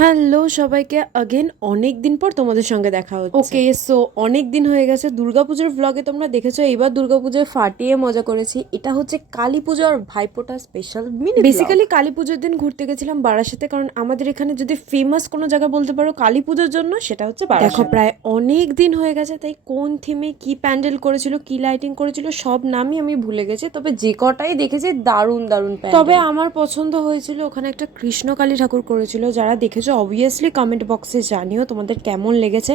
Hello সবাইকে again অনেক দিন পর তোমাদের সঙ্গে দেখা হচ্ছে। ওকে, সো অনেক দিন হয়ে গেছে। দুর্গাপুজোর ব্লগে তোমরা দেখেছো এবার দুর্গাপুজোয় ফাটিয়ে মজা করেছি। এটা হচ্ছে কালী পুজো আর Bhaiphonta special mini. Basically Kali পুজোর দিন ঘুরতে গেছিলাম বারাসাতে, কারণ আমাদের এখানে যদি ফেমাস কোনো জায়গা বলতে পারো কালী পুজোর জন্য সেটা হচ্ছে বারাসাত। দেখো প্রায় অনেক দিন হয়ে গেছে, তাই কোন থিমে কি প্যান্ডেল করেছিল, কি লাইটিং করেছিল সব নামই আমি ভুলে গেছি, তবে যে কটাই দেখেছি দারুণ দারুণ প্যান্ডেল। তবে আমার পছন্দ হয়েছিল ওখানে একটা কৃষ্ণকালী ঠাকুর করেছিল। যারা দেখেছো অবভিয়াসলি কমেন্ট বক্সে জানিও তোমাদের কেমন লেগেছে।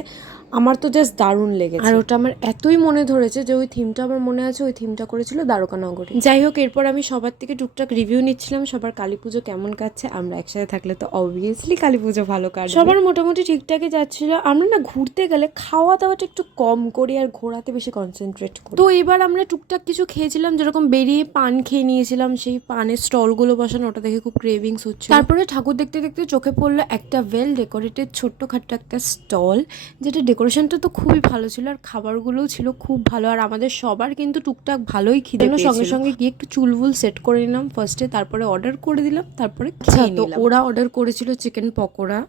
আমার তো জাস্ট দারুণ লেগেছে, আর ওটা আমার এতই মনে ধরেছে যে ওই থিমটা আমার মনে আছে। ওই থিমটা করেছিল দ্বারকানগরে। যাই হোক, এরপর আমি সবার থেকে টুকটাক রিভিউ নিচ্ছিলাম সবার কালী পুজো কেমন কাটছে। আমরা একসাথে থাকলে তো অবভিয়াসলি কালী পুজো ভালো কাটবে। সবার মোটামুটি ঠিকঠাকই যাচ্ছিল। আমরা না ঘুরতে গেলে খাওয়া দাওয়াটা একটু কম করি আর ঘোরাতে বেশি কনসেন্ট্রেট করি। তো এবার আমরা টুকটাক কিছু খেয়েছিলাম, যেরকম বেরিয়ে পান খেয়ে নিয়েছিলাম। সেই পানের স্টলগুলো বসানো, ওটা দেখে খুব ক্রেভিংস হচ্ছে। তারপরে ঠাকুর দেখতে দেখতে চোখে পড়লো একটা ওয়েল ডেকোরেটেড ছোট্টখাট্ট একটা স্টল, যেটা ডেকোরেশনটা তো খুবই ভালো ছিল আর খাবারগুলোও ছিল খুব ভালো। আর আমাদের সবার কিন্তু টুকটাক ভালোই খিদে পেয়েছিল। সঙ্গে সঙ্গে গিয়ে একটু চুলবুল সেট করে নিলাম ফার্স্টে, তারপরে অর্ডার করে দিলাম, তারপরে খেয়ে নিলাম। ওরা অর্ডার করেছিল চিকেন পকোড়া,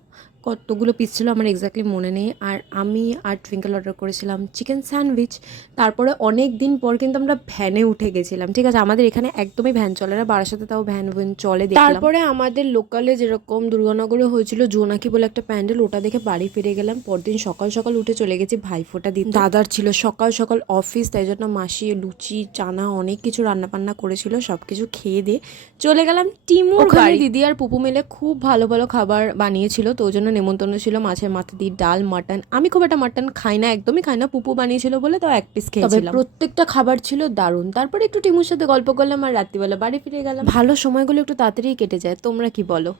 কতগুলো পিস ছিল আমার এক্স্যাক্টলি মনে নেই। আর আমি আর টুইঙ্কেল অর্ডার করেছিলাম চিকেন স্যান্ডউইচ। তারপরে অনেক দিন পর কিন্তু আমরা ভ্যানে উঠে গেছিলাম। ঠিক আছে, আমাদের এখানে একদমই ভ্যান চলে না, বারাসাতে তাও ভ্যান চলে দেখলাম। তারপরে আমাদের লোকালে যেরকম দুর্গানগরে হয়েছিল জোনাকি বলে একটা প্যান্ডেল, ওটা দেখে বাড়ি ফিরে গেলাম। পরদিন সকাল সকাল উঠে চলে গেছি ভাইফোঁটা দিতে। দাদার ছিল সকাল সকাল অফিস, তাই জন্য মাসি লুচি চানা অনেক কিছু রান্না বান্না করেছিল। সবকিছু খেয়ে দিয়ে চলে গেলাম টিমুর বাড়ি। দিদি আর পুপু মিলে খুব ভালো ভালো খাবার বানিয়েছিল, তো ওই জন্য নেমন্তন্ন ছিল মাছের মাথা দিয়ে ডাল, মাটন। আমি খুব একটা মাটন খাই না, একদমই খাই না। পুপু বানিয়েছিল বলে তাও এক পিস খেয়েছিলাম। প্রত্যেকটা খাবার ছিল দারুণ। তারপরে একটু টিমুর সাথে গল্প করলাম আর রাত্রিবেলা বাড়ি ফিরে গেলাম। ভালো সময়গুলো একটু তাড়াতাড়ি কেটে যায়, তোমরা কি বলো?